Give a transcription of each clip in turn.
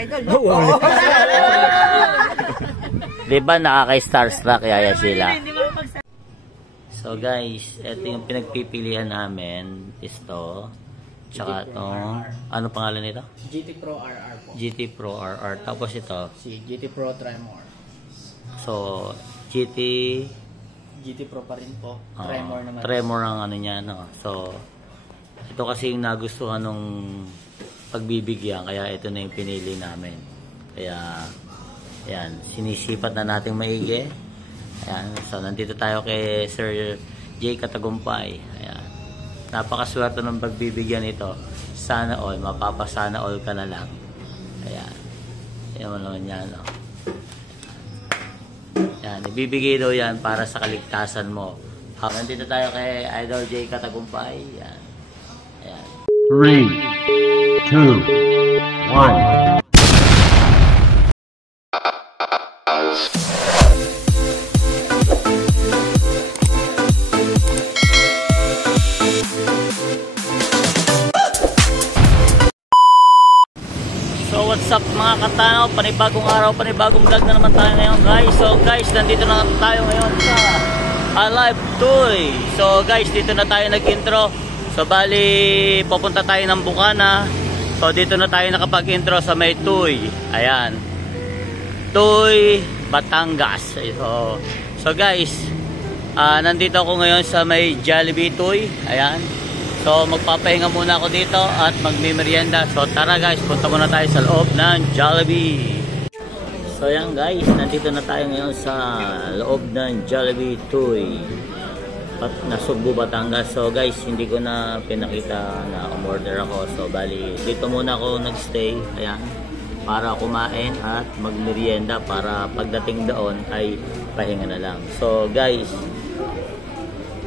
idol. Oo. Diba nakaka-starstruck yaya sila? So guys, ito yung pinagpipilian namin. Ito. Tsaka itong, ano pangalan nito? GT Pro RR po. GT Pro RR. Tapos ito. Si GT Pro Tremor. So, GT Pro pa rin po. Tremor naman. Tremor ang ano niya, no? So, ito kasi yung nagustuhan nung pagbibigyan. Kaya ito na yung pinili namin. Kaya, yan. Sinisipat na nating maigi. Ayan. So, nandito tayo kay Sir Jay Katagumpay. Ayan. Napakaswerte ng pagbibigyan ito. Sana all. Mapapasana all ka na lang. Ayan. Yan mo naman yan, no? Yan, ibibigay daw yan para sa kaligtasan mo. Nandito tayo kay Idol Jay Katagumpay. Yan. Ayan. 3, 2, 1. So what's up mga katanaw, panibagong araw, panibagong vlog na naman tayo ngayon guys. So guys, nandito na tayo ngayon sa Alive Toy. So guys, dito na tayo nag-intro. So bali, pupunta tayo ng Bukana. So dito na tayo nakapag-intro sa may Toy. Ayan, Toy, Batangas. So guys, nandito ako ngayon sa may Jollibee Toy. Ayan. So magpapahinga muna ako dito at magmimerienda. So tara guys, punta muna tayo sa loob ng Jollibee. So yan guys, nandito na tayo ngayon sa loob ng Jollibee Toy at Nasugbu, Batangas. So guys, hindi ko na pinakita na umorder ako. So bali, dito muna ako nagstay. Ayan, para kumain at magmerienda para pagdating doon ay pahinga na lang. So guys,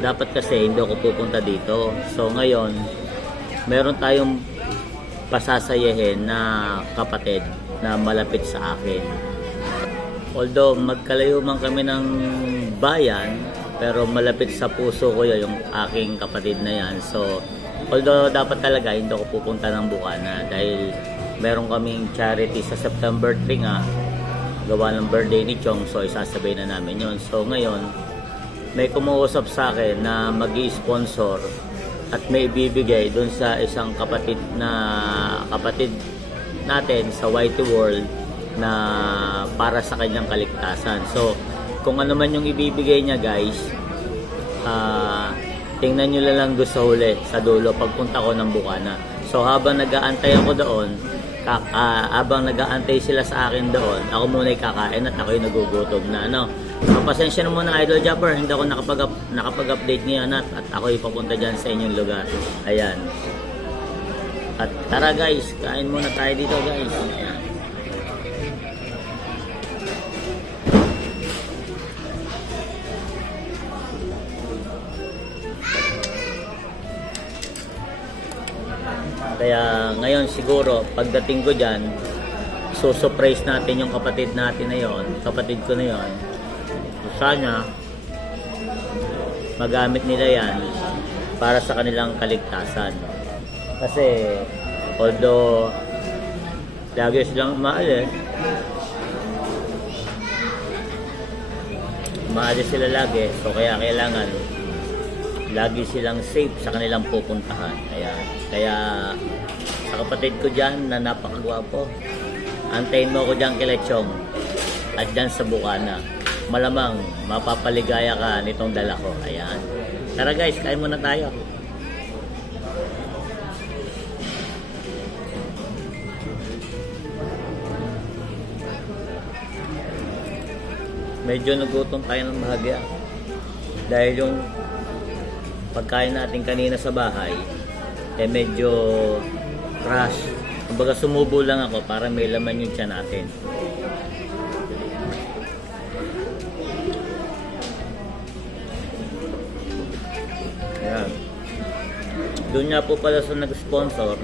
dapat kasi hindi ako pupunta dito. So ngayon, meron tayong pasasayahin na kapatid na malapit sa akin. Although magkalayo man kami ng bayan, pero malapit sa puso ko yun, yung aking kapatid na yan. So although dapat talaga hindi ako pupunta ng Bukana dahil meron kaming charity sa September 3 nga, gawa ng birthday ni Chong. So isasabay na namin yun. So ngayon, may kumuusap sa akin na mag-i-sponsor at may bibigay dun sa isang kapatid natin sa Whitey World na para sa kanyang kaligtasan. So kung ano man yung ibibigay niya guys, tingnan nyo lang doon sa huli, sa dulo pagpunta ko ng Bukana. So habang nag-aantay ako doon, habang nag-aantay sila sa akin doon, ako muna kakain at ako'y nagugutom na, no? So, pasensya na muna Idol Japper, hindi ako nakapag-update ngayon at ako'y papunta dyan sa inyong lugar. Ayan. At tara guys, kain muna tayo dito guys. Ayan. Kaya ngayon siguro pagdating ko dyan, so-surprise natin yung kapatid natin na yon, kapatid ko na yon. Sana magamit nila yan para sa kanilang kaligtasan. Kasi although lagi silang umaalis sila lagi, so kaya kailangan lagi silang safe sa kanilang pupuntahan. Kaya sa kapatid ko dyan na napakagwapo, antayin mo ko dyan kila Chong at dyan sa Bukana. Malamang mapapaligaya ka nitong dala ko. Ayan. Tara guys, kain muna tayo. Medyo nagutom tayo ng bahagya dahil yung pagkain natin kanina sa bahay medyo crush. Kumbaga sumubo lang ako para may laman yung tiyan natin. Ayan. Doon nga po pala sa nag-sponsor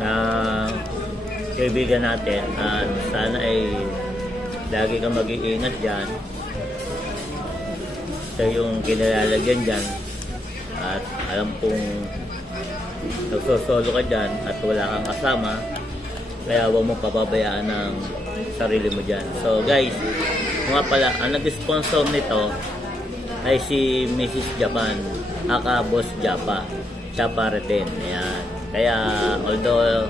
na kaibigan natin, at sana ay lagi kang mag-iingat dyan sa yung kinalalagyan dyan, at alam kong nagsosolo ka dyan at wala kang kasama, Kaya huwag mong pababayaan ng sarili mo dyan. So guys, nga pala, ang nag-sponsor nito ay si Mrs. Japan, aka Boss Japa. Japa Reten. Ayan. Kaya although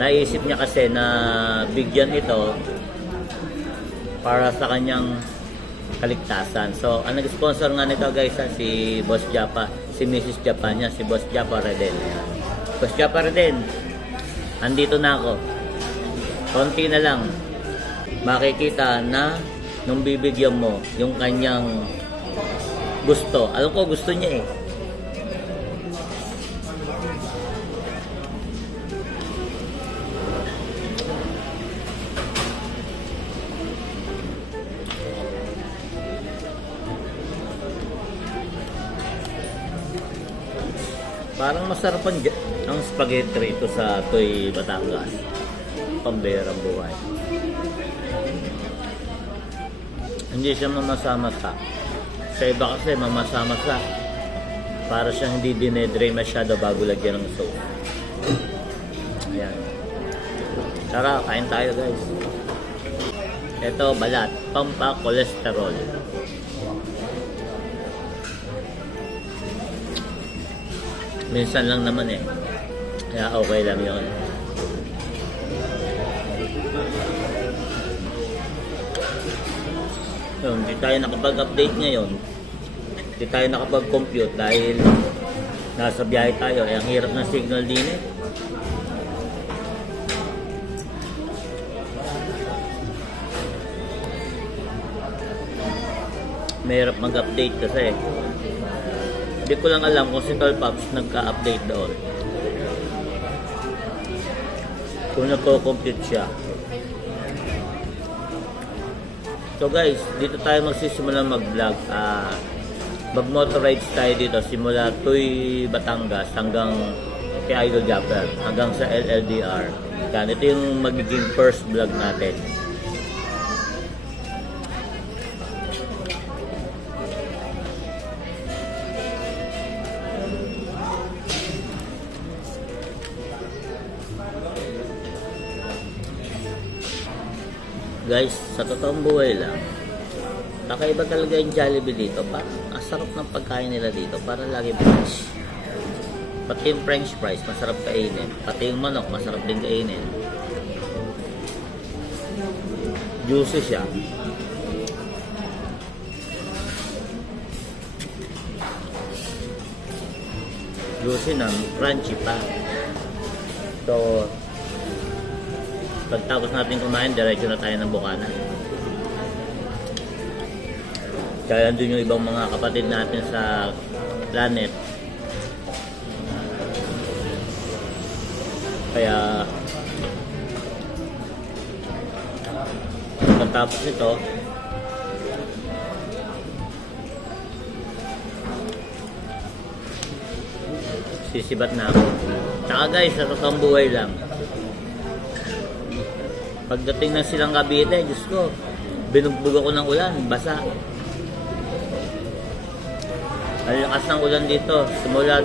naisip niya kasi na bigyan ito para sa kanyang kaligtasan. So, ang nag-sponsor nga nito guys si Boss Japa, si Mrs. Japan niya, si Boss Japa Reden. Ayan. Boss Japa Reden, andito na ako. Konti na lang. Makikita na nung bibigyan mo yung kanyang gusto. Alam ko gusto niya eh. Parang masarap ang spaghetti rito sa Tuy, Batangas. Pamberang buhay. Hindi siya mamasa-masa. Sa iba kasi mamasa-masa. Para siyang hindi dinedre masyado bago lagyan ng sauce. Ayan. Tara, kain tayo guys. Ito, balat. Pampa-cholesterol. Minsan lang naman eh. Kaya okay lang yun. So, hindi tayo nakapag-update ngayon. Hindi tayo nakapag-compute dahil nasa biyahe tayo. Eh, ang hirap ng signal din eh. Mahirap mag-update kasi hindi ko lang alam kung si Tol Pops nagka-update doon. Kung nagko-compute siya. So guys, dito tayo magsisimula mag-vlog. Mag-motor rides tayo dito simula Tuy, Batangas hanggang kay Idol Japper, hanggang sa LLDR. Yan, ito yung magiging first vlog natin. Guys, sa totoong buhay lang, kakaiba talaga yung Jollibee dito. Parang ang sarap ng pagkain nila dito. Parang lagi fresh. Pati yung french fries, masarap kainin. Pati yung manok, masarap din kainin. Juicy siya. Juicy na, crunchy pa. So, pagtapos natin kumain, diretso na tayo ng Bukana. Kaya doon yung ibang mga kapatid natin sa planet. Kaya pagtapos nito, sisibat na ako. Tsaka guys, sa totoong buhay lang, pagdating ng Silang Cavite, Diyos ko, binugbog ako ng ulan, basa. Ang lakas ng ulan dito, simula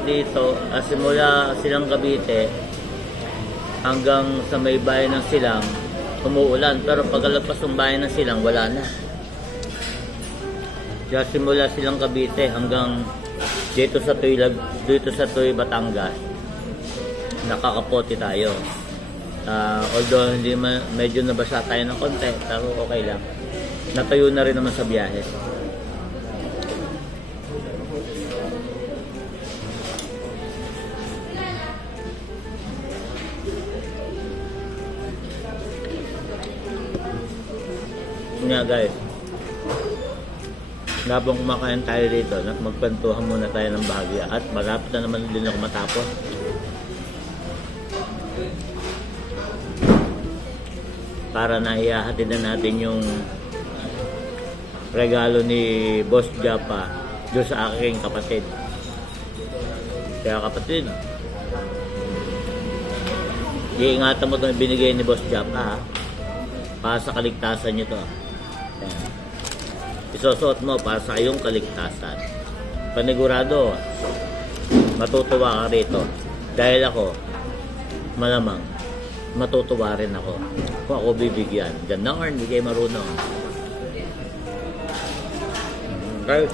Silang Cavite hanggang sa may bayan ng Silang, umuulan. Pero pagkalagpas ng bayan ng Silang, wala na. Kaya simula Silang Cavite hanggang dito sa Tuy, Batangas, nakakapote tayo. Although hindi medyo nabasa tayo ng konti, pero okay lang. Natayo na rin naman sa biyahe. Nga guys, habang kumakain tayo dito, magkwentuhan muna tayo ng bahagya at malapit na naman din ako matapos. Para naihahatid na natin yung regalo ni Boss Japa doon sa aking kapatid. Kaya kapatid, iingatan mo itong binigay ni Boss Japa, ha? Para sa kaligtasan nyo to. Ayan. Isusuot mo para sa iyong kaligtasan. Panigurado. matutuwa ka rito. Dahil ako, malamang, matutuwa rin ako kung ako bibigyan. Ganon, hindi kayo marunong. Okay.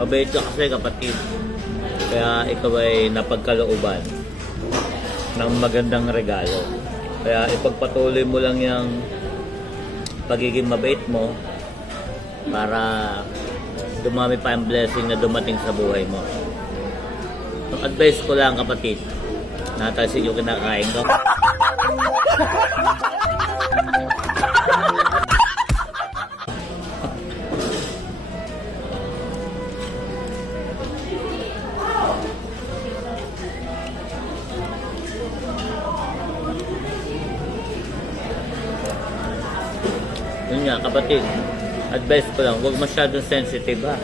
Mabait ka kasi kapatid. Kaya ikaw ay napagkalooban ng magandang regalo. Kaya ipagpatuloy mo lang yung pagiging mabait mo para dumami pa ang blessing na dumating sa buhay mo. Ang advice ko lang kapatid, natasin yung kinakain ko. Yun nga kapatid, advice ko lang, huwag masyadong sensitive ha.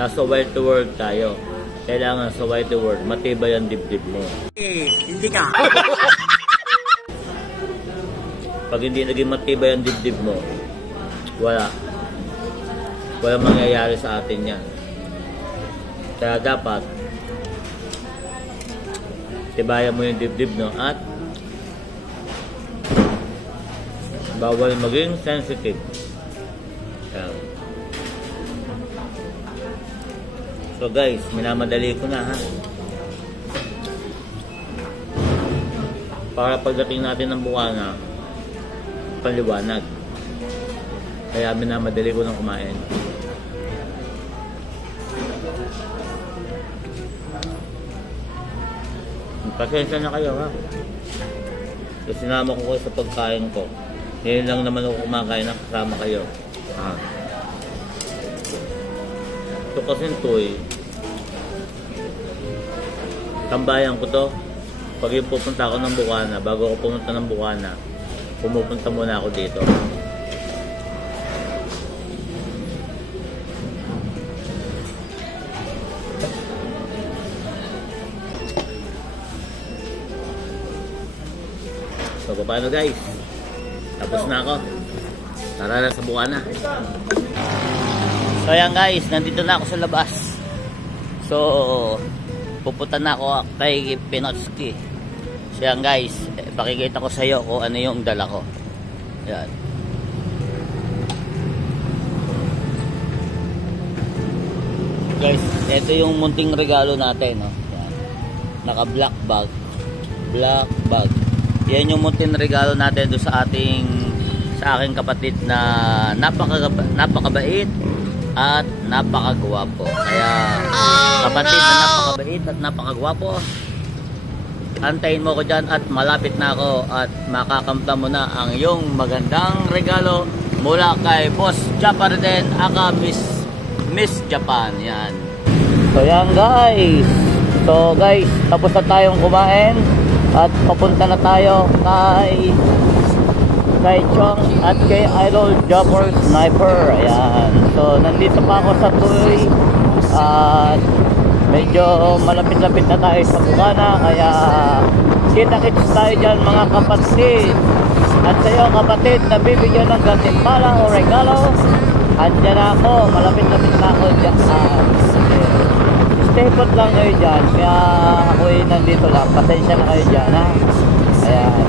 Nasa white world tayo. Kailangan sa white world, matibay ang dibdib mo. Hindi ka. Pag hindi naging matibay ang dibdib mo, wala mangyayari sa atin yan. Kaya dapat tibayan mo yung dibdib no, at bawal maging sensitive. Yan. So guys, minamadali ko na ha. Para pagdating natin ng bukana, paliwanag. Kaya minamadali ko nang kumain. Pasensya na kayo ha. So sinama ko sa pagkain ko. Ngayon lang naman ako kumakain na kasama kayo. Ito kasi ito tambayan ko to. Pag yung pupunta ako ng Bukana, bago ako pumunta ng Bukana, pumupunta muna ako dito. So paano guys? Tapos na ako. Tara na sa Bukana. So ayan guys, nandito na ako sa labas. So pupunta na ako kay Pinotski. So ayan guys, pakikita ko sa iyo kung ano yung dala ko. Ayan. Guys, ito yung munting regalo natin, no? Ayan. Naka black bag. Black bag. Yan yung munting regalo natin doon sa aking kapatid na napakabait at napakagwapo. Kaya kapatid na napakabait at napakagwapo, antayin mo ko dyan at malapit na ako at makakamta mo na ang iyong magandang regalo mula kay Boss Japarden aka Miss Japan. Yan. So yan guys. So guys, tapos na tayong kumain at papunta na tayo kay Chong at kay Idol Jumper Sniper. Ayan. So nandito pa ako sa Tuy at medyo malapit-lapit na tayo sa Bukana, kaya kita-kits tayo dyan mga kapatid. At sa iyo kapatid na bibigyan ng gantimpala o regalo, andyan na ako, malapit-lapit na ako dyan. Stay put lang kayo dyan, kaya ako'y nandito lang, pasensya na kayo dyan ha. Ayan.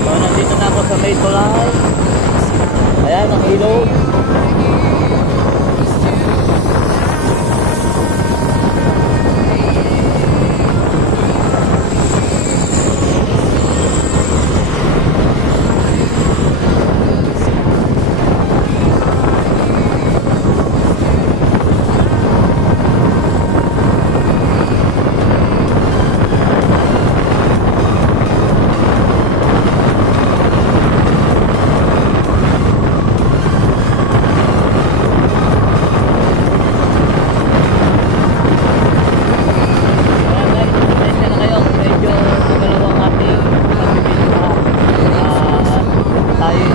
So nandito na ako sa may tulay. Ayan ang ilog.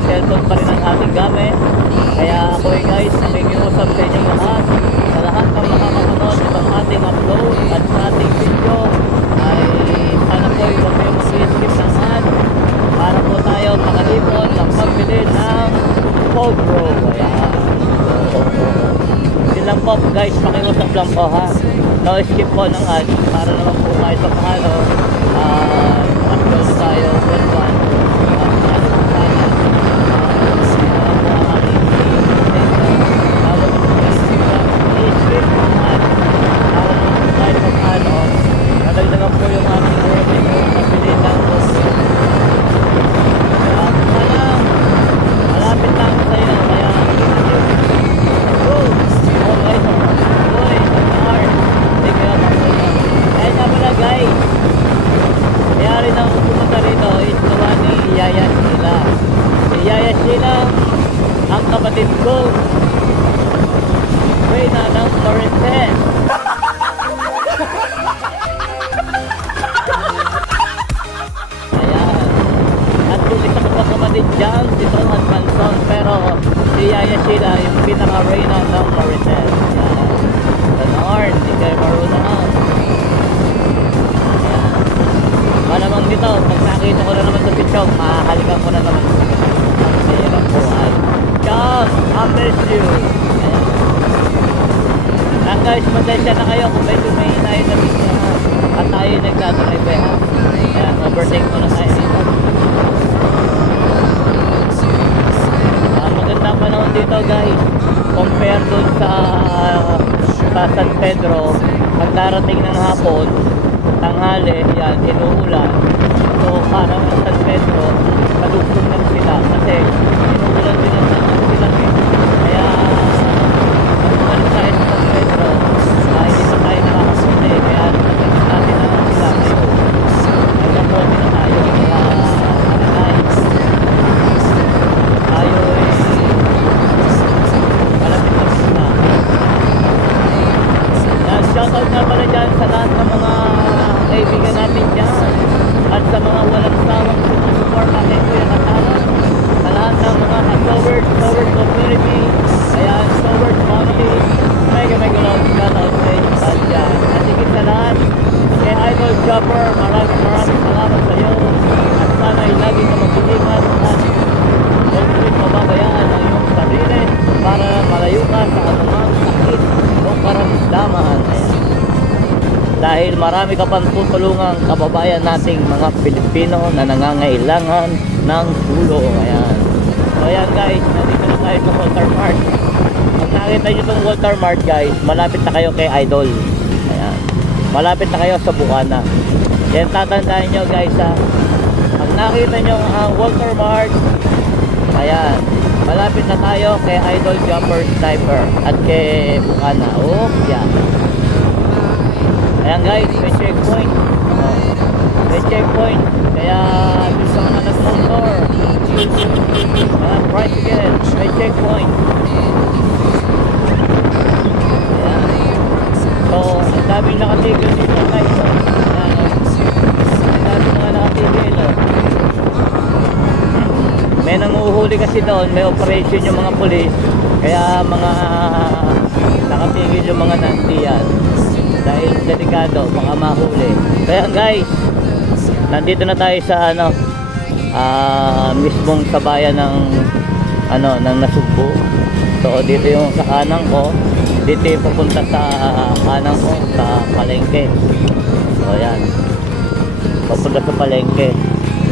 cellphone pa rin ang ating gamit. Kaya ako guys, nakikiusap sa inyong lahat, sa lahat ng makakapanood ng ating upload at sa ating video, ay sana po huwag kayong mag-skip ng ad para po tayo makalipon ng pambili ng Pogro. Ayan. Yun lang po guys, makiusap lang po ha. No skip po ng ad para naman po kahit sa paano upload tayo one nadagdagan po yung aming revenue pabili ng malapit lang sa iyo kaya go! Okay boy, hindi kaya makuha kaya nga pala guys kaya rin ang pumunta rito is nawa ni Yaya Sheila si Yaya Sheila ang kapatid ko Reyna ng Marites. Kapatid dyan, si Tom Hanson, pero si Yaya Sheila yung pinaka-Reyna ng Marites. Yan. Ganon, hindi kayo marunong. Yan. Malamang dito, pag nakita ko na naman sa picture, mahalikan ko na naman. Ang hirap po ay, Chong, I miss you. Ayan. Guys, pasensya na kayo kung medyo may hinayin na picture at tayo nagdadrive ha. Ayan, overtake ko na tayo dito. Magandang panahon dito guys compare dun sa San Pedro pag darating ng hapon tanghali yan inuulan so parang San Pedro kalugtong lang sila kasi inuulan din ang sila kaya ang tayo sa San Pedro hindi pa tayo nakakasunti kaya natin na sila ngayon nagkapunti na tayo kaya tayo shoutout nga pala dyan sa lahat ng mga kaibigan natin dyan at sa mga walang sawang support natin Kuya Katawan sa lahat ng mga Soward community ayan, Soward family mega love shoutout sa inyo dyan at higit sa lahat kay Idol Jumper maraming salamat sa iyo at sana ay lagi ka mag-ingat at huwag mo rin mababayaan ang iyong sarili para malayo ka sa anumang sakit o karamdaman. Dahil marami ka pang tutulungang kababayan nating mga Pilipino na nangangailangan ng tulong. Ayan. So ayan guys, nandito na tayo sa Walter Mart. Pag nakita nyo itong Walter Mart guys, malapit na kayo kay Idol. Ayan. Malapit na kayo sa Bukana. Yan tatandaan nyo guys ha. Pag nakita nyo ang Walter Mart, ayan, malapit na tayo kay Idol Jumper Sniper at kay Bukana. Oh, yeah. Ayan guys, may checkpoint. May checkpoint. Kaya doon sa mga nag-motor. Ayan, right again. May checkpoint. Ayan. So, ang daming nakatigil dito guys. Ayan. Ang daming mga nakatigil. May nanguhuli kasi doon, may operation yung mga pulis. Kaya mga nakatigil yung mga nandiyan. Dahil delikado, baka mahuli. Kaya guys, nandito na tayo sa mismong sa bayan ng ng Nasugbu. So dito yung sa kanan ko, dito yung pupunta sa kanan ko sa Palengke. So ayan. Pupunta sa Palengke.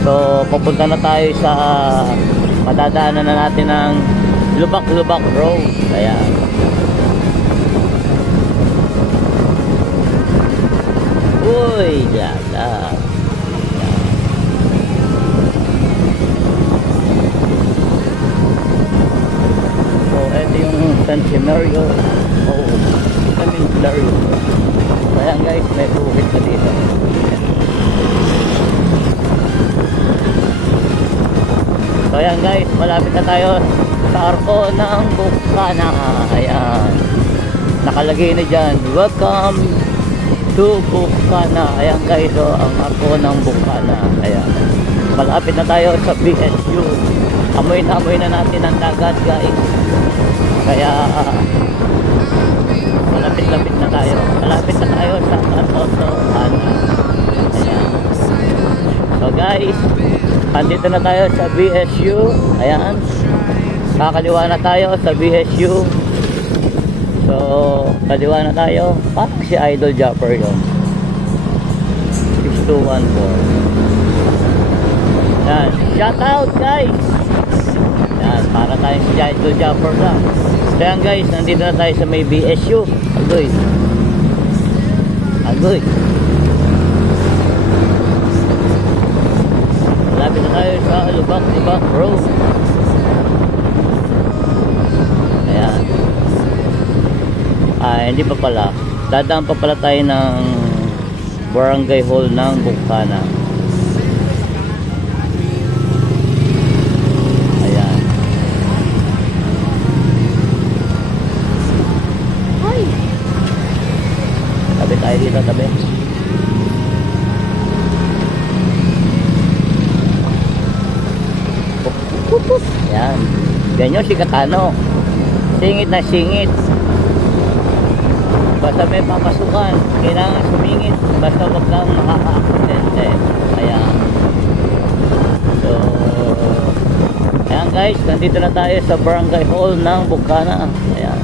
So pupunta na tayo sa madadaanan na natin ng Lubak-Lubak Road. Ayan. Uy, lala. So, ito yung San Simerio. Oh, San Simerio. Ayan guys, may bukit na dito. So, ayan guys, malapit na tayo sa arko ng Bukana. Ayan. Nakalagay na dyan, welcome to Bukana. Ayan guys, so, ang arko ng Bukana. Ayan. Malapit na tayo sa BSU. Amoy amoy na natin ang dagat guys. Kaya malapit-lapit na tayo. Malapit na tayo sa katotohanan. Ayan. So guys, andito na tayo sa BSU. Ayan. Kakaliwa na tayo sa BSU. So, kaliwa na tayo. Parang si Idol Japper yun. 6214. Yan. Shout out guys. Yan. Para tayong si Idol Japper lang. So yan guys, nandito na tayo sa may BSU. Agoy. Agoy. Malapit na tayo sa Lubak Road. Ayan. Hindi pa pala. Dadaan pa pala tayo ng Barangay Hall ng Bukana. Ayan. Hi. Tabi tayo dito, tabi. Ayan. Ganyan si Katano. Singit na singit. Basta may papasukan, kailangan sumingit. Basta wag lang makaka-aksidente. Ayan. So, ayan guys, nandito na tayo sa Barangay Hall ng Bukana. Ayan.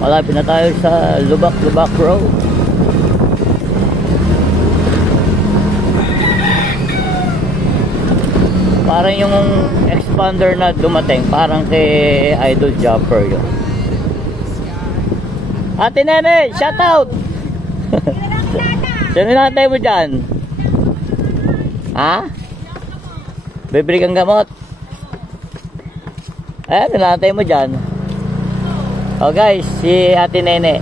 Malapit na tayo sa Lubak Road. Parang yung expander na dumating, parang kay Idol Japper yun. Ate Nene, shout out! Sino natay mo dyan? Ha? Bibili kang gamot? Natay mo dyan? Oh guys, si Ate Nene.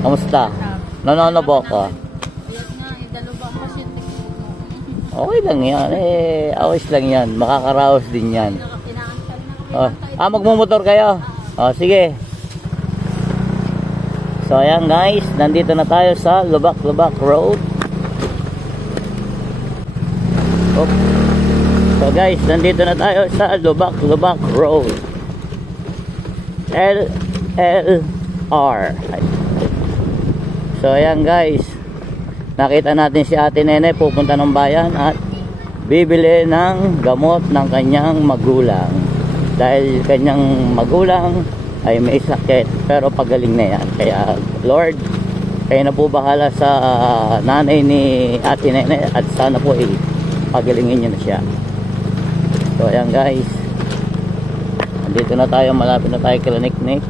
Kamusta? Nanonobok ka? Okay lang yan. Awis lang yan. Makakaraos din yan. Magmumotor kayo? Sige. So ayan guys, nandito na tayo sa Lubak Road. So guys, nandito na tayo sa Lubak Road. LLR. So ayan guys, nakita natin si Ate Nene pupunta ng bayan at bibili ng gamot ng kanyang magulang. Dahil kanyang magulang ay may sakit pero pagaling na yan. Kaya Lord, kayo na po bahala sa nanay ni Ate Nene at sana po pagalingin nyo na siya. So ayan guys, nandito na tayo, malapit na tayo kila Niknik.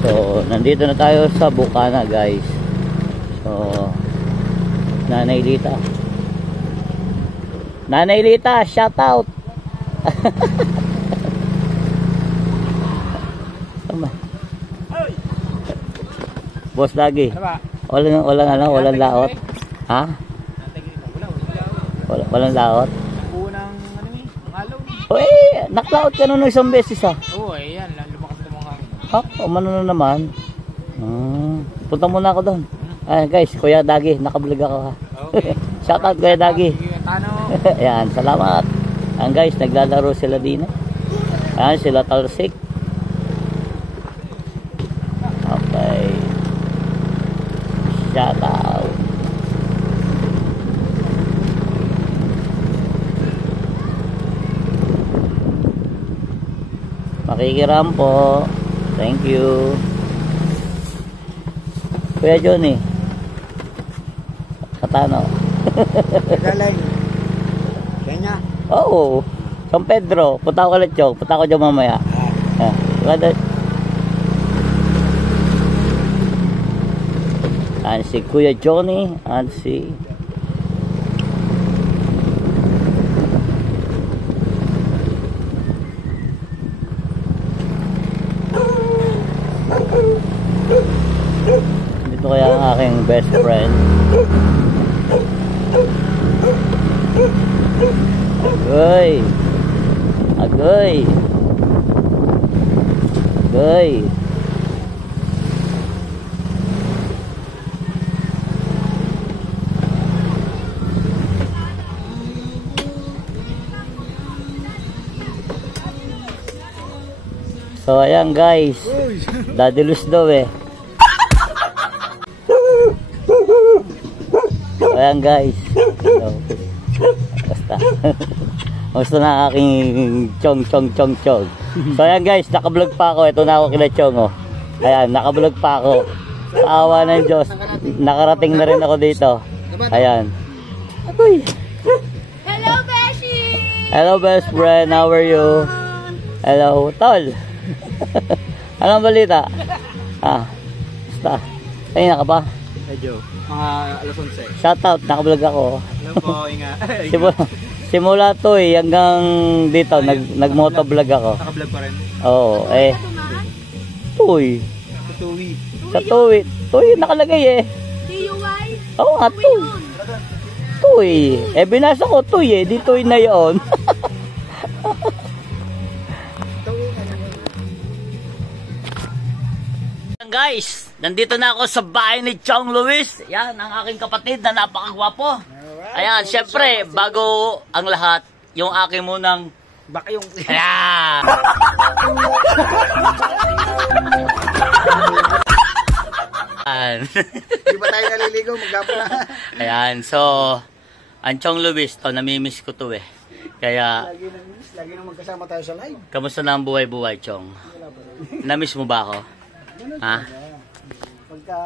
So nandito na tayo sa Bukana guys. So Nanay Lita, shout out. Boss lagi. Walang laot. Ha? Walang laot. Unang halaw. Uy, naklaot ka nun isang beses ha. Oo, yan. Lumakas na mga Ha? Umano na naman. Punta muna ako doon. Guys, Kuya Dagi, nakablog ako ha. Okay. Shout out Kuya Dagi. Ayan, salamat. Ayan guys, naglalaro sila din. Ayan, sila Talsik. Okay. Shout out. Makikiram po. Thank you. Kuya Johnny. Katano. Galing. Kenya. Oo. San Pedro. Punta ko ulit yung. Punta ko dyan mamaya. And si Kuya Johnny. And si dito kaya ang aking best friend. Agoy. Agoy. Agoy. So ayan guys. Daddy Luz daw eh. So ayan guys. So, basta. Gusto na aking chong. So ayan guys, nakablog pa ako. Ito na ako kina Chong oh. Ayan, nakablog pa ako. Sa awa ng Diyos. Nakarating na rin ako dito. Ayan. Uy. Hello, Beshi! Hello best friend, how are you? Hello, tol. Anong balita? Basta. Ayun ka pa? Medyo. Mga alas 11. Shoutout, nakablog ako. Alam po, inga. Simula to eh, hanggang dito, nag-motovlog ako. Naka-vlog pa rin. Oo, eh. Tuy. Tuwi. Sa Tuy. Tuy, nakalagay eh. TUY? Oo nga, Tuy. Tuy. Eh, binasa ko Tuy eh, di Tuy na yun. Guys, nandito na ako sa bahay ni Chong Luis. Yan, ang aking kapatid na napakagwapo. Ayan, syempre, bago ang lahat, yung aking munang Baka yung... ayan. Di ba tayo naliligo? Maggapo na. Ayan, so, ang Chong Luis, to, namimiss ko to eh. Kaya, Lagi nang magkasama tayo sa live. kamusta na ang buhay-buhay, Chong? Namiss mo ba ako? Ha? Pagka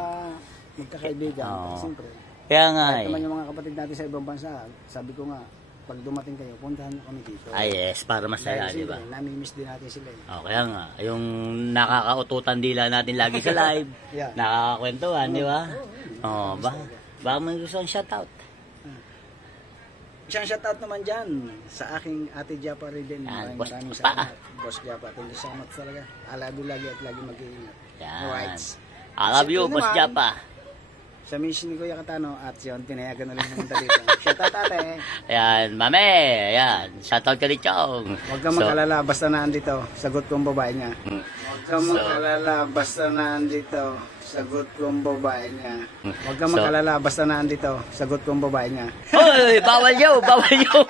magkakaibigan, Oo. siyempre. Kaya nga Kahit eh. naman yung mga kapatid natin sa ibang bansa, sabi ko nga, pag dumating kayo, puntahan nyo kami dito. Ay yes, para masaya, Dahil di ba? siyempre, namimiss din natin sila eh. Oh, kaya nga, yung nakakaututan dila natin lagi sa live, Yeah. nakakakwentuhan, di ba? Oh, ba may gusto kang shoutout? Isang shoutout naman dyan sa aking ate Japa rin din. Yan, Maraming Boss maraming Japa. salamat. Boss Japa, thank you so much talaga. Alago lagi at lagi mag-iingat. Yan. Alright. I love you, Siyempre Boss naman, Japa. Sa mission ni Kuya Katano at yun, pinayagan na lang pumunta dito. Shoutout ate. Ayan, mame, ayan, shoutout ka ni Chong. Huwag kang mag-alala, basta naandito. Sagot kong babae niya. Huwag kang mag-alala, basta naandito. Sagot kong babae niya. Huwag kang So- mag-alala, basta naandito. Sagot kong babae niya. Hoy, bawal yun, bawal yun.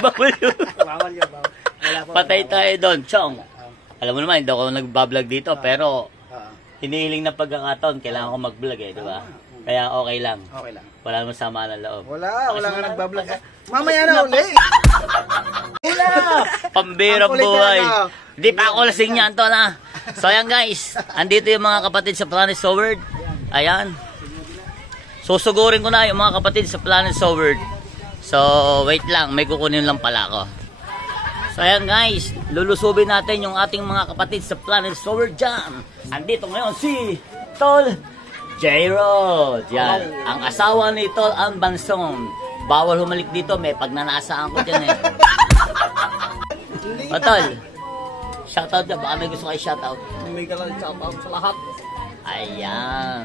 Bawal yun. Bawal yun, bawal. Wala po. Patay tayo doon, Chong. Alam mo naman, hindi ako nagbablog dito, pero Oo. hinihiling na pagkakataon, kailangan ko mag-vlog eh, di ba? Kaya okay lang. Okay lang. Wala namang sama ng loob. Wala nga nagbablog. Mamaya na uli. Pambirang Ang kulit buhay. na, Hindi pa ako lasing niyan to na. So ayan guys, andito yung mga kapatid sa Planet Soward. Ayan. Susugurin ko na yung mga kapatid sa Planet Soward. So wait lang, may kukunin lang pala ako. So ayan guys, lulusubin natin yung ating mga kapatid sa Planet Soward dyan. Andito ngayon si Tol J-Rod. Yan, ang asawa ni Tol Ambanson. Bawal humalik dito, may pagnanasaan ko dyan eh. O Tol, shoutout dyan, baka may gusto kayo shoutout. May kalang shoutout sa lahat. Ayan.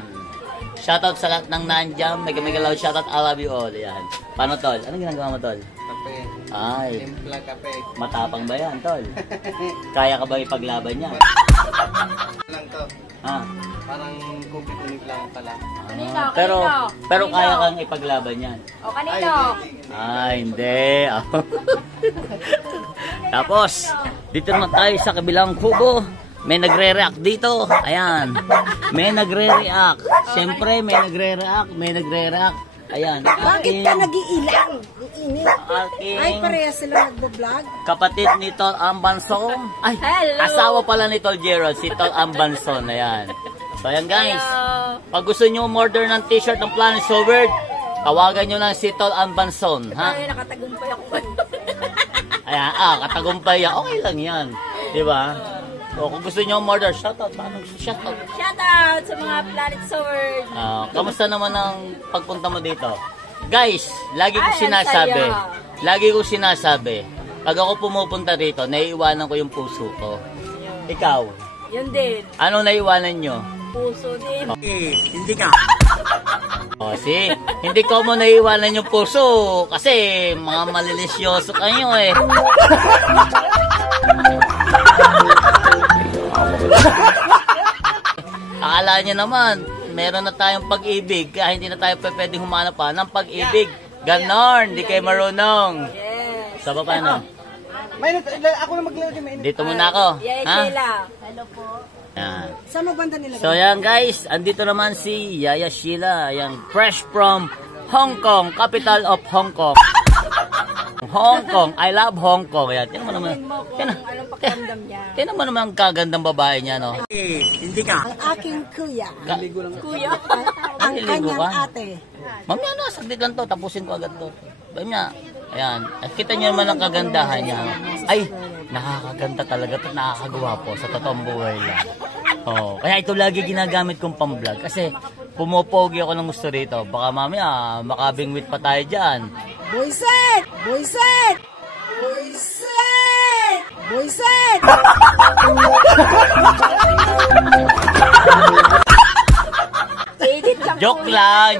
Shoutout sa lahat ng nandiyan. May galaw shoutout, I love you all. Ayan. Paano Tol? Anong ginagawa mo Tol? Kape. Ay, Timpla kape. matapang ba yan Tol? Kaya ka ba ipaglaban yan? Lang to. Ha? Parang kumpikunik lang pala. Ah, pero kaya kang ipaglaban yan. O, kanino? Hindi. Tapos, dito naman tayo sa kabilang kubo. May nagre-react dito. Ayan. May nagre-react. Siyempre, may nagre-react. Ayan. Bakit ka nag-iilang? Iinit. Aking Ay, parehas sila nagbo-vlog. kapatid ni Tol Ambanson. Ay, Hello. asawa pala ni Tol Gerald, si Tol Ambanson. Ayan. So, ayan guys. Pag gusto nyo umorder ng t-shirt ng Planet Soward, tawagan nyo lang si Tol Ambanson. Ha? Ay, nakatagumpay ako. Ayan, katagumpay yan. Okay lang yan. Diba? So, kung gusto nyo umorder, shoutout. Paano gusto shoutout? Shoutout sa mga Planet Sword. Kamusta naman ang pagpunta mo dito? Guys, lagi ko Ay, ang sinasabi. saya. Lagi ko sinasabi. Pag ako pumupunta rito, naiiwanan ko yung puso ko. Ikaw, Yun din. ano naiiwanan nyo? Puso din. Hindi ka. Hindi ko mo naiiwanan yung puso kasi mga malilisyoso kayo eh. Akala nyo naman, meron na tayong pag-ibig kaya hindi na tayo pwedeng humanap pa ng pag-ibig. Ganon, hindi kayo marunong. Yeah. Sa baba na. Ako na maglalagay mainit. Dito muna ako. Yaya Ha? Sheila. Hello po. Yan. Saan mo banda nila? So yan guys, andito naman si Yaya Sheila, yang fresh from Hong Kong, capital of Hong Kong. Hong Kong, I love Hong Kong. Yan, tingnan mo naman. Tingnan mo kung anong pakiramdam niya. Tingnan mo naman ang kagandang babae niya, no? Ang aking kuya. Kuya. Ang Naliligo kanyang ka? ate. Mamaya na, saglit lang to, tapusin ko agad to. Mamaya, ayan. At kita niyo naman ang kagandahan niya. Ay, nakakaganda talaga at nakakagawa po sa totoong buhay lang. Oh, kaya ito lagi ginagamit kong pang-vlog kasi pumopogi ako ng gusto rito. Baka mamaya makabingwit pa tayo dyan. Boyset! Boyset! Boyset! Boyset! Edit lang Joke po.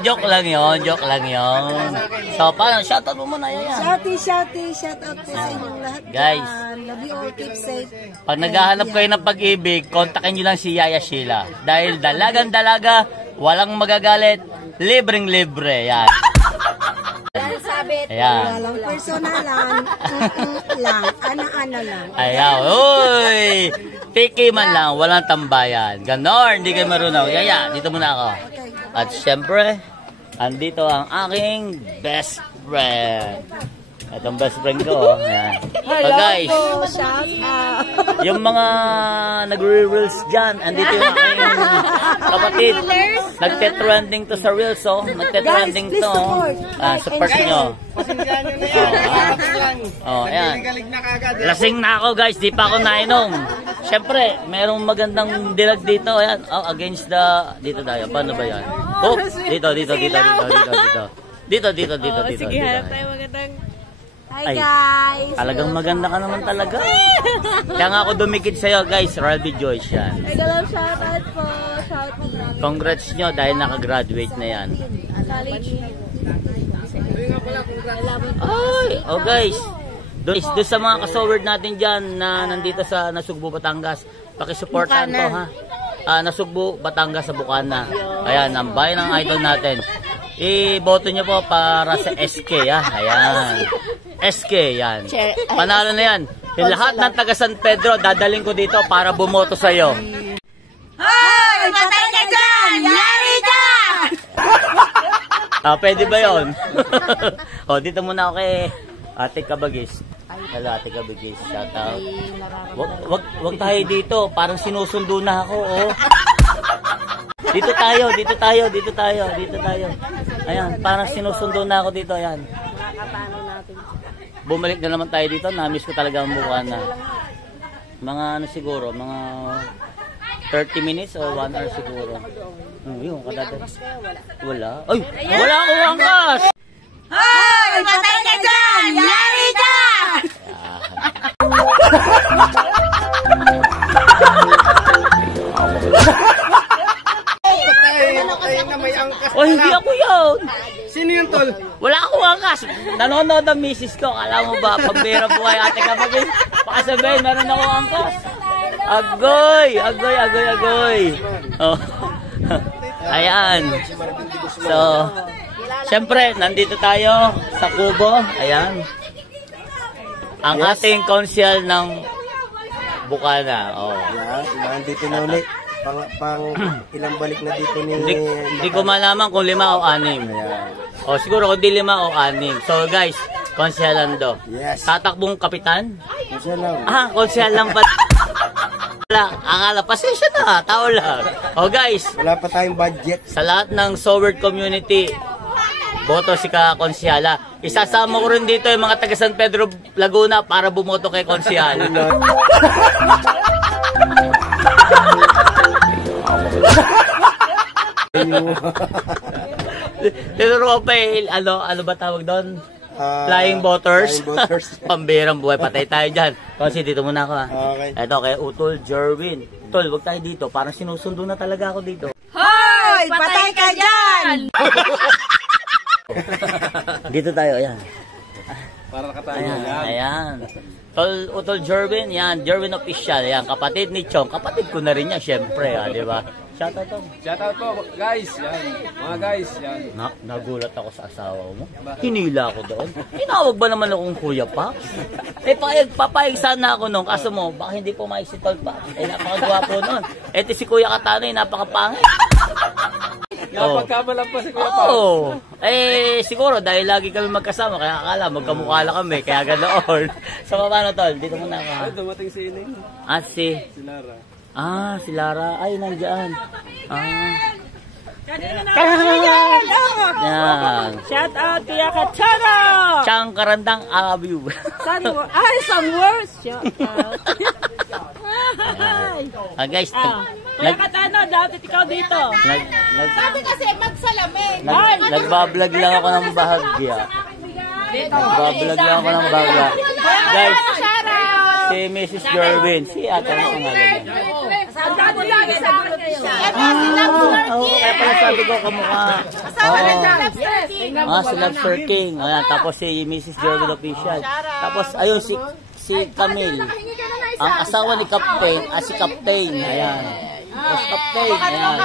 joke lang yon, joke lang yon. So, paano? Shoutout mo muna, Yaya. Shouty, shout out po sa inyong lahat. Guys. dyan. Love you all, keep safe. Pag naghahanap kayo ng pag-ibig, kontakin nyo lang si Yaya Sheila. Dahil dalagang-dalaga, walang magagalit, libreng-libre. Yan. Yan sabit. Ayan. Walang personalan, lang, ana-ana lang. Ayaw. Uy! Tiki man lang, walang tambayan. Ganon, hindi kayo marunong. Yaya, dito muna ako. At syempre, andito ang aking best friend. Itong best friend ko, oh. Ayan. So guys, Shout out. yung mga nagre-reels dyan, andito yung aking kapatid. Nagte-trending to sa reels, oh. Nagte-trending Guys, please to. support. Support nyo. Oh, ayan. Lasing na ako, guys. Di pa ako nainom. Siyempre, merong magandang dilag dito. Ayan. Oh, against the... Dito tayo. Paano ba yan? Oh, dito. Dito. Sige, harap tayo magandang... Hi guys. Talagang maganda ka naman talaga. Kaya nga ako dumikit sa'yo, guys. Ralby Joyce yan. Hello, shout out po. Shout out. Congrats nyo dahil nakagraduate na yan. College. Ay, oh guys. Doon sa mga kasoward natin dyan na nandito sa Nasugbu, Batangas, pakisuportahan to, ha? Nasugbu, Batangas sa Bukana. Ayan, ang bayan ng idol natin. I-boto nyo po para sa SK, ha? Ayan. SK, yan. Panalo na yan. Yung lahat ng taga San Pedro, dadaling ko dito para bumoto sa'yo. Hoy! Patay ka dyan! Yari ka! Pwede ba yun? O, dito muna ako kay Ate Kabagis. Hello, Ate Kabagis. Shout out. Wag tayo dito. Parang sinusundo na ako, oh. Dito tayo. Ayan, parang sinusundo na ako dito. Ayan. Bumalik na naman tayo dito. Namiss ko talaga ang Bukana. Mga ano siguro, mga 30 minutes o 1 hour siguro. Yun, kadati. Wala. Ay! Wala akong angkas! Hoy! Patay ka dyan! Yari ka! Oh, hindi ako yun! Sino yung tol? Wala akong angkas! Nanonood ang misis ko. Alam mo ba, pambira buhay Ate Kabagis. Baka sabihin, meron akong angkas. Agoy! Oh. Ayan. So, syempre, nandito tayo sa Kubo. Ayan. Ang ating konsyal ng Bukana. Oh. Nandito na ulit. Pang ilang balik na dito ni... Hindi ko malaman kung 5 o 6. O siguro kung di 5 o 6. So guys, konsyalan do. Yes. Tatakbong kapitan? Konsya lang. Konsyal lang pa. Akala, pasensya na, tao lang. O guys, Wala pa tayong budget. sa lahat ng Soward community, boto si Konsyala. Isasama ko rin dito yung mga taga San Pedro, Laguna para bumoto kay Konsyala. Tinuro ko pa ano ba tawag doon? Flying voters. Pambirang buhay, patay tayo dyan. Kasi dito muna ako, ha. Okay. Ito kay Utol Jerwin. Utol, wag tayo dito. Parang sinusundo na talaga ako dito. Hoy! Patay ka dyan! Dito tayo, ayan. Para nakatayo. Ayan. Utol Jerwin, yan. Jerwin official, yan. Kapatid ni Chong. Kapatid ko na rin yan, syempre, di ba? Shoutout to. Shoutout po, guys. Yan. Mga guys, yan. Nagulat ako sa asawa mo. Hinila ako doon. Tinawag ba naman akong Kuya Paps? Papayag sana ako nung kaso mo, baka hindi po si Tol Paps. Napakagwapo nun. Ito si Kuya Katanoy, napakapangit. Napagkamalan pa si Kuya Paps. Oo. Siguro dahil lagi kami magkasama, kaya akala magkamukha lang kami, kaya ganoon. So, paano Tol? Dito muna ako. Ay, dumating si Ining. Si Lara. si Lara. Ay, nandiyan. Yan. Shout out Kuya Katano! Chang Karandang, I love you. Some words. Shout out. Guys, Kuya Katano, dapat ikaw dito. Sabi kasi magsalamin. nagbablog lang ako ng bahagya. Nagbablog lang ako ng bahagya. Guys, si Mrs. Jerwin. Si ate mo nga lang. Kaya pala sabi ko kamukha. Si Lobster King. Ayan, tapos si Mrs. Jerwin official. Tapos ayun si Camille. Ang asawa ni Captain, si Captain. Ayan. Mas Captain. Ayan.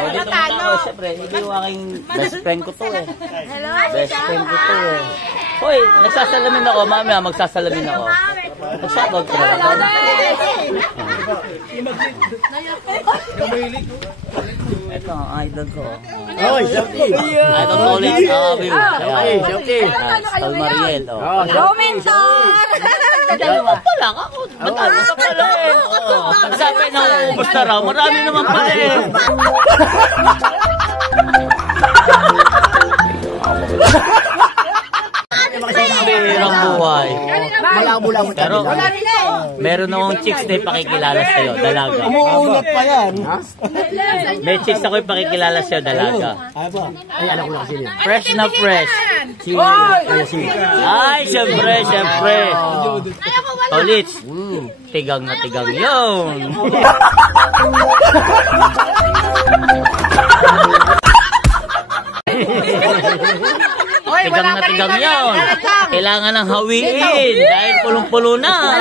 O dito muna ako. Siyempre, hindi yung aking best friend ko to eh. Best friend ko to eh. Hoy, nagsasalamin ako. Mamaya magsasalamin ako. Mag-shoutout ko na lang. Ito, idol ko. Idol Collins, I love you. Tol Mariel. Dalawa pala ako. Matapos ka pala eh. Sabi na ubos na raw. Marami naman pala eh. Ang buhay. Pero meron akong chicks na ipakikilala sa'yo, dalaga. Umuunat pa yan. May chicks ako ipakikilala sa'yo, dalaga. Ay, alam ko na kasi yun. Fresh na fresh. Ay, siyempre. Tolits. Tigang na tigang yun. Tigang na tigang yun. Kailangan ng hawiin dahil pulong-pulo na.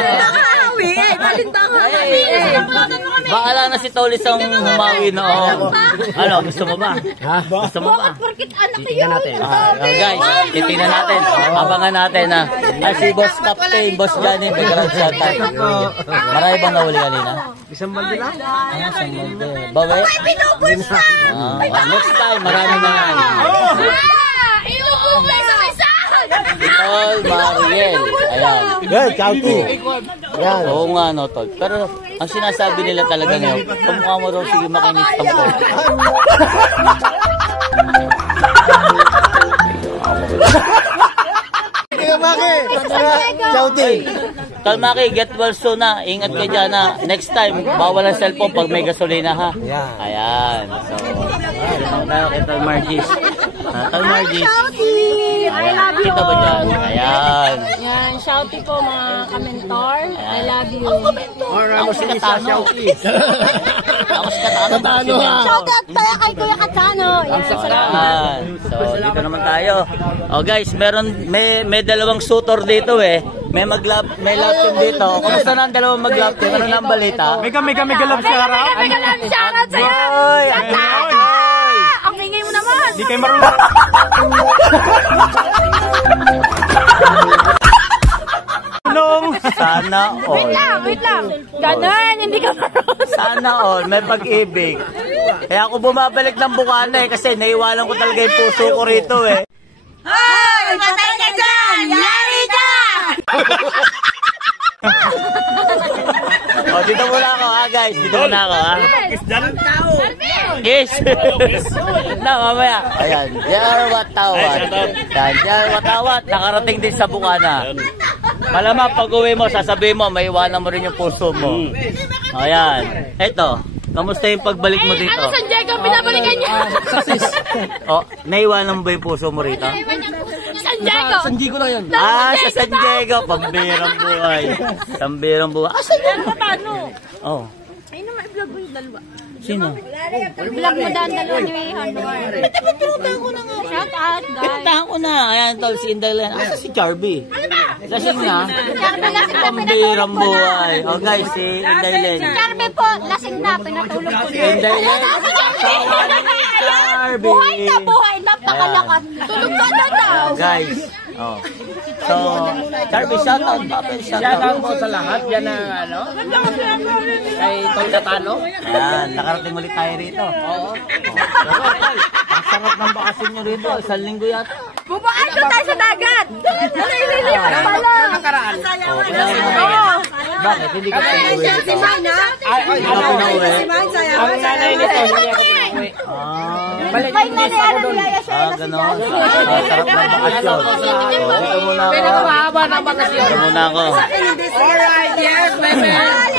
Bahala na si Tolis ang humawi noon. Ano, gusto mo ba? Gusto mo ba? Titingnan natin. Guys, titingnan natin. Abangan natin na. Si Boss Captain, Boss Johnny, pagkarang shot tayo. Marami bang nahuli kanina? Isang balde lang? Isang balde. Bawi? Next time, marami na yan. Tol Mariel. Ayan. Good, Chowty. Yan. Oo nga, no, Tol. Pero ang sinasabi nila talaga ngayon, kamukha mo raw, sige makinis ka po. Chowty. Tol Maki, get well soon na. Ingat ka dyan na. Next time, bawal ang cellphone pag may gasolina ha. Ayan. So, naman tayo kay Tol Margis. Tol Margis. Kita ba dyan? Ayan. Yan, shouty po mga kamentor. I love you. Ako si Katano. Ako si Katano. Shout out tayo kay Kuya Katano. Yan, salamat. So, dito naman tayo. Oh guys, may dalawang sutor dito eh. May love team dito. Kumusta na ang dalawang mag-love team? Ano na ang balita? Mega love shoutout. Shoutout sa'yo. Ang ingay mo naman. Di kayo marunong. Sana all. Wait lang. Ganon, hindi ka marunong. Sana all. May pag-ibig. Kaya ako bumabalik ng Bukana eh. Kasi naiwanan ko talaga yung puso ko rito eh. Hoy! Patay ka dyan! Yari ka! Dito muna ako ha guys. Dito muna ako ha. Kiss! Na mamaya. Ayan. Jar Watawat. Jar Watawat. Nakarating din sa Bukana. Malamang pag uwi mo, sasabihin mo, may iwanan mo rin yung puso mo. Ayan. Eto. Kamusta yung pagbalik mo dito? San Diego, pinabalikan niya. Naiwanan mo ba yung puso mo rito? San Diego. San Diego lang yan. Sa San Diego. Pambirang buhay. Pambirang buhay. San Diego? Paano? Oh. Ay, naman, i-vlog mo yung dalawa. Sino? Vlog mo daan dalawa ni Honor. Dapat pinuta ko na nga. out, guys. Pinuntahan ko na. Ayan, tol, si Indaylen. Asa si Charby? Lasing na. Charmy, lasing na, Pambirang buhay. O guys, si Indaylen. Charmy po, lasing na, pinatulog ko na. Indaylen. Charby. Buhay na, pakalakas. Tulog ka na daw. Guys. Oh. So, Charby, shoutout. Shoutout po sa lahat. Yan ang ano. Kay Tol Catano. Ayan, nakarating ulit tayo rito. Oo. Pero, tol, ang sarap ng bakasyon nyo rito. 1 linggo yata. Bubakasyon tayo sa dagat. Nalililipat pala. Nakaraan. Bakit? Hindi ka pinauwi dito? Si Mana. Hindi ka pinauwi? Si Man, saya. Ang nanay nito, hindi ako pinauwi. Balik May nanay, ano nilaya siya. ganon. Sarap ng bakasyon. Dito muna ako. Pinakabahaba ng bakasyon. Dito muna ako. Alright, yes, baby.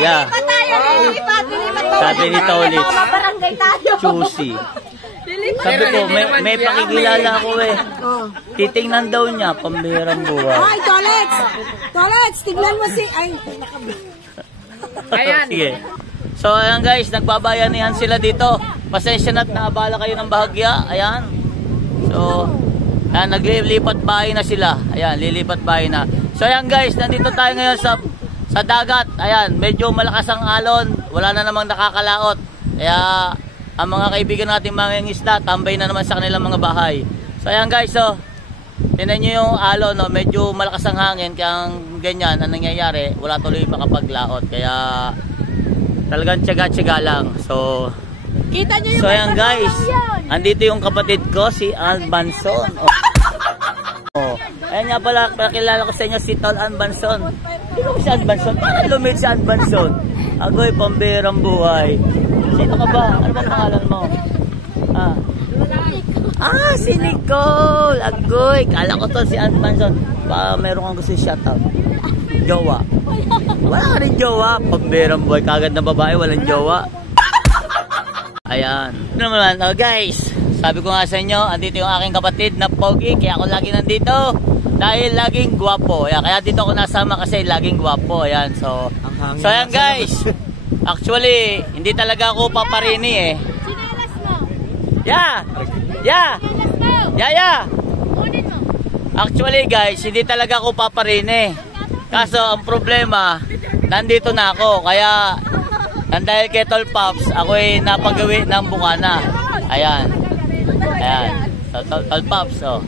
Yeah. Lilipat tayo, lilipat tayo. Sabi ni Tolitz, Mga barangay tayo. choosy. Sabi ko, may pakikilala ako eh. Titingnan daw niya, pambihirang buhay. Ay, Tolets. Tolets, tignan mo si... Ay, Ayan. Sige. So ayan guys, nagbabayanihan sila dito. Pasensya na't naabala kayo ng bahagya. Ayan. So, ayan, naglilipat bahay na sila. Ayan, lilipat bahay na. So ayan guys, nandito tayo ngayon sa dagat. Ayan, medyo malakas ang alon. Wala na namang nakakalaot. Kaya ang mga kaibigan natin mga isda, tambay na naman sa kanilang mga bahay. So ayan guys, so tingnan nyo yung alon, no? Medyo malakas ang hangin. Kaya ganyan ang nangyayari, wala tuloy makapaglaot. Kaya talagang tiyaga-tiyaga lang. So Kita nyo yung ayan guys, andito yung kapatid ko, si Albanson. Oh. Ayan nga pala, pakilala ko sa inyo si Tol Albanson. Hindi ko si Albanson, paano lumit si Albanson? Agoy, pambirang buhay. Sino ka ba? Ano ba pangalan mo? Si Nicole. Agoy, kala ko to si Albanson. Baka meron kang gusto shoutout. Jowa. Wala ka rin jowa. Pambirang buhay, kagad na babae, walang jowa. Ayan. Ano naman, guys, sabi ko nga sa inyo, andito yung aking kapatid na pogi, kaya ako lagi nandito dahil laging gwapo. Ayan, kaya dito ako nasama kasi laging gwapo. Ayan, so ayan guys, actually hindi talaga ako paparini eh. Sinelas mo. Yeah. Actually guys, hindi talaga ako paparini. Kaso ang problema, nandito na ako, kaya dahil kay Tol Pops, ako'y napagawi ng bukana. Ayan. So, Tol Pops, oh.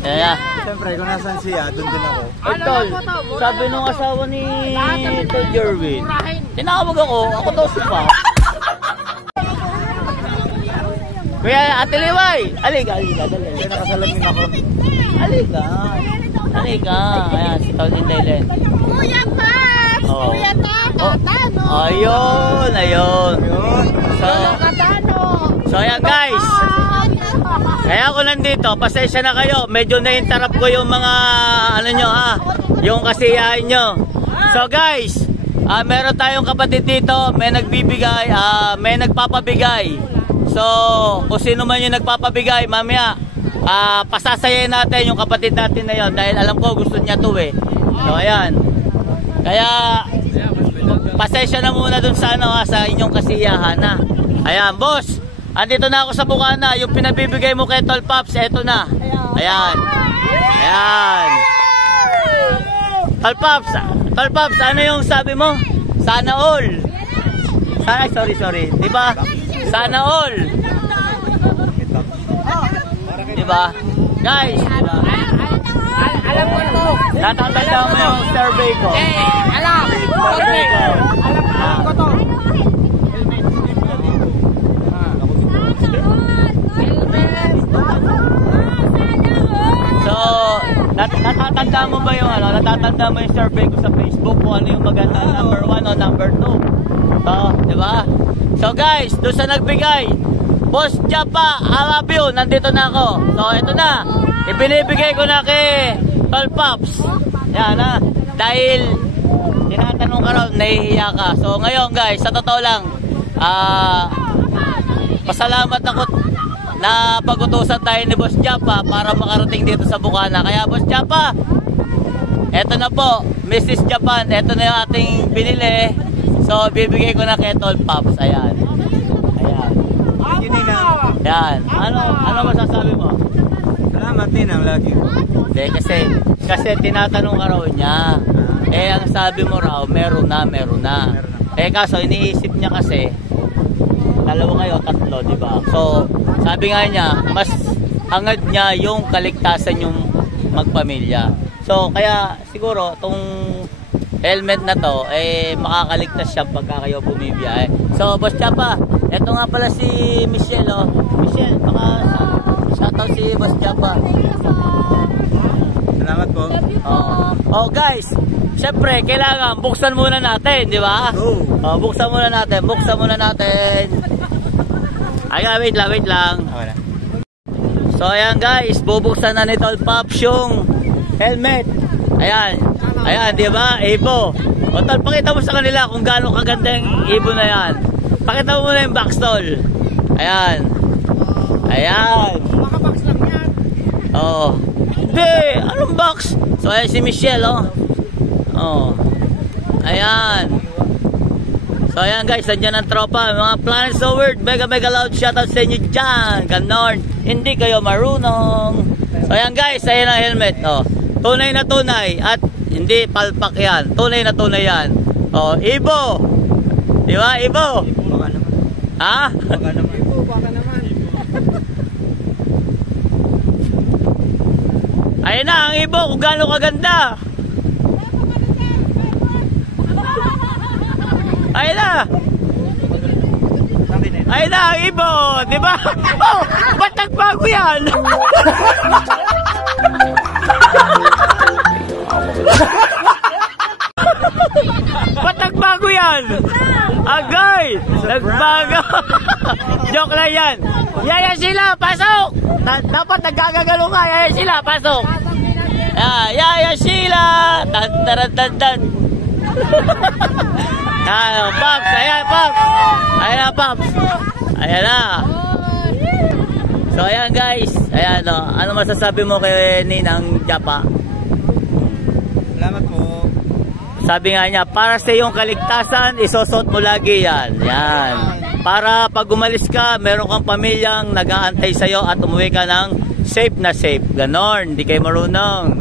Ayan. Siyempre, kung nasan siya, doon din ako. Ay, Tol, sabi nung asawa ni Tol Jerwin, tinawag ako daw si Pops. Kuya, Ate Liway, halika, dali. Kaya nakasalamin ako. Halika. Ayan, si Tol Indaylen. Kuya Pops! Oh. Kuya Tatano! Ayun. So ayan guys. Kaya ako nandito, pasensya na kayo. Medyo na-interrupt ko yung mga ano nyo ha, yung kasiyahan nyo. So guys, meron tayong kapatid dito, may nagbibigay, may nagpapabigay. So kung sino man yung nagpapabigay, mamaya pasasayain natin yung kapatid natin na yun dahil alam ko gusto niya to eh. So ayan. Kaya pasensya na muna dun sa sa inyong kasiyahan na. Ayan, boss. Andito na ako sa bukana. Yung pinabibigay mo kay Tol Pops, eto na. Ayan. Tol Pops, ano yung sabi mo? Sana all. Sorry. Diba? Sana all. Diba? Guys, diba? Alam mo ito. Natatanda mo yung survey ko. Alam ko to. So, natatanda mo ba yung natatanda mo yung survey ko sa Facebook kung ano yung maganda, number 1 o number 2? So, di ba? So guys, doon sa nagbigay, Boss Japa, I love you, nandito na ako. So, ito na. Ibinibigay ko na kay Tol Pops. Yan ha. Dahil tinatanong ka raw, nahihiya ka. So ngayon guys, sa totoo lang, pasalamat ako na pag-utusan tayo ni Boss Japa para makarating dito sa bukana. Kaya Boss Japa, eto na po, Mrs. Japan, eto na yung ating binili. So bibigay ko na kay Tol Pops. Ayan. Yun na. Yan. Ano masasabi mo? Salamat din ang lagi. Hindi, kasi tinatanong ka raw niya. Eh, ang sabi mo raw, meron na. Eh, kaso iniisip niya kasi, dalawa kayo, tatlo, di ba? So, sabi nga niya, mas hangad niya yung kaligtasan yung magpamilya. So, kaya siguro, itong helmet na to, eh, makakaligtas siya pagka kayo bumibiyahe. So, Boss Japa, eto nga pala si Michelle, oh. Michelle, baka shoutout si Boss Japa. Salamat po. Oh guys, syempre kailangan buksan muna natin, di ba? Oh, buksan muna natin. Ay, wait lang. So ayan guys, bubuksan na ni Tol Pops yung helmet. Ayan, di ba? Ibo. O Tol, pakita mo sa kanila kung gaano kaganda yung ibo na yan. Pakita mo muna yung box, Tol. Ayan. Makabox lang yan. Oo. Hindi, anong box? So ayan si Michelle, oh. Oh. Ayan. So ayan guys, nandiyan ang tropa. Mga Planet So Weird, mega loud shoutout sa inyo dyan. Ganon, hindi kayo marunong. So ayan guys, ayan ang helmet, oh. Tunay na tunay at hindi palpak yan. Tunay na tunay yan. Oh, Ibo. Di ba, Ibo? Baka naman. Ha? Baka naman. Baka naman. Ayan na ang Ibo, kung gaano kaganda. Ayan na. Ayan na ang Ibo, di ba? Oh, ba't nagbago yan? Ba't nagbago yan? Agay! Nagbago! Joke lang yan. Yaya sila, pasok! Dapat nagkagagalo nga. Yaya sila, pasok! Yaya sila! Tan-taran-tan-tan! Pops! Ayan, Pops! Ayan na, Pops! Ayan na! So, ayan guys. Ayan, no. Ano masasabi mo kay Ninang Japa? Salamat po. Sabi nga niya, para sa iyong kaligtasan, isusot mo lagi yan. Yan. Para pag umalis ka, meron kang pamilyang nag-aantay sa'yo at umuwi ka ng safe na safe. Ganon, hindi kayo marunong.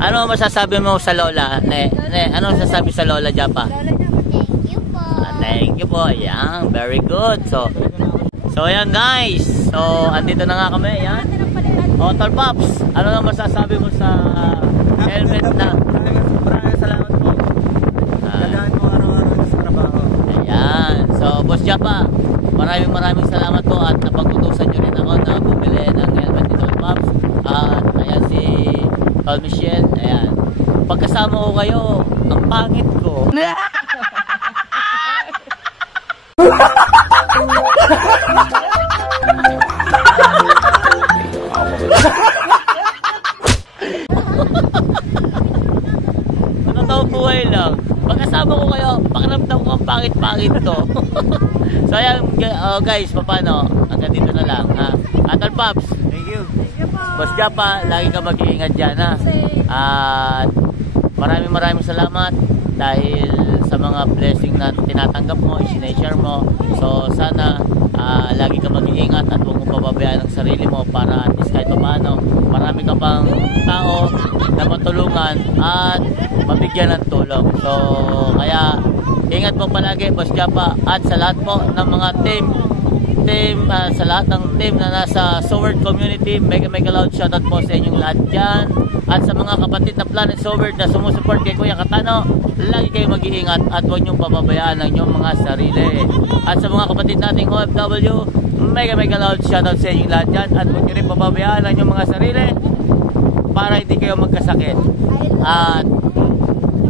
Ano masasabi mo sa Lola? Ano masasabi sa Lola Japa? Thank you po. Thank you po. Yan, very good. So ayan guys. So, andito na nga kami. Yan. O, Tol Pops, ano na masasabi mo sa helmet na? Maraming salamat po. Dadaan mo araw-araw sa trabaho. Ayan. So, Boss Japa, maraming salamat po at napag-utusan nyo rin ako na bumili ng helmet ni Tol Pops. At ayan si Tol Michelle. Ayan. Pagkasama ko kayo, ang pangit ko. Totoo buhay lang. Pagkasama ko kayo, pakiramdam ko ang pangit-pangit to. So ayan guys, paano? Hanggang dito na lang. Tol Pops, Thank you. Boss Japa, lagi ka mag-iingat dyan, ha? At maraming salamat dahil sa mga blessing na tinatanggap mo, i-share mo. So sana lagi ka mag-iingat at huwag mo pababayaan ang sarili mo para at least kahit paano marami ka pang tao na matulungan at mabigyan ng tulong. So kaya ingat po palagi, Boss Japa, at sa lahat po ng mga team sa lahat ng team na nasa Soward community, mega loud shoutout po sa inyong lahat dyan. At sa mga kapatid na Planet Soward na sumusuport kay Kuya Katano, lagi kayo mag-iingat at huwag niyong pababayaan ang inyong mga sarili. At sa mga kapatid nating OFW, mega loud shoutout sa inyong lahat dyan at huwag niyo rin pababayaan ang inyong mga sarili para hindi kayo magkasakit. At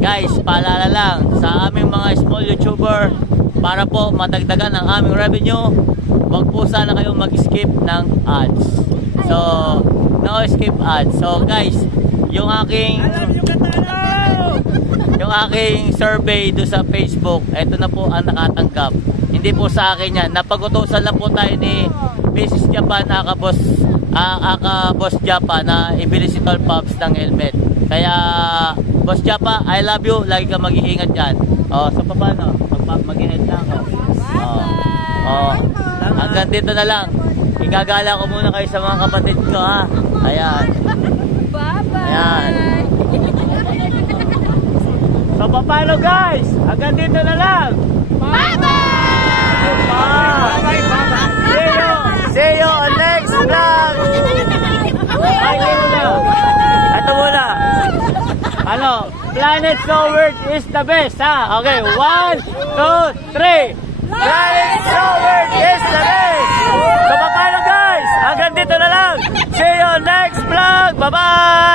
guys, paalala lang sa aming mga small YouTuber, para po madagdagan ang aming revenue, wag po sana kayong mag-skip ng ads. So, no skip ads. So guys, yung aking survey do sa Facebook, eto na po ang nakatanggap. Hindi po sa akin yan. Napag-utusan lang po tayo ni Mrs. Japa na Boss Japa na ibili si Tol Pops ng helmet. Kaya Boss Japa, I love you. Lagi ka mag-iingat dyan. So paano? Mag-iingat lang hanggang dito na lang. Igagala ko muna kayo sa mga kapatid ko, ha. Ayan. Bye-bye. Ayan. So, paano guys? Hanggang dito na lang. See you on next vlog. Ay, muna. Ito muna. Ano? Planet Sowert is the best, ha? Okay, 1, 2, 3. Planet Sowert is the best. So, paano guys? Hanggang dito na lang. See you on next vlog. Bye-bye.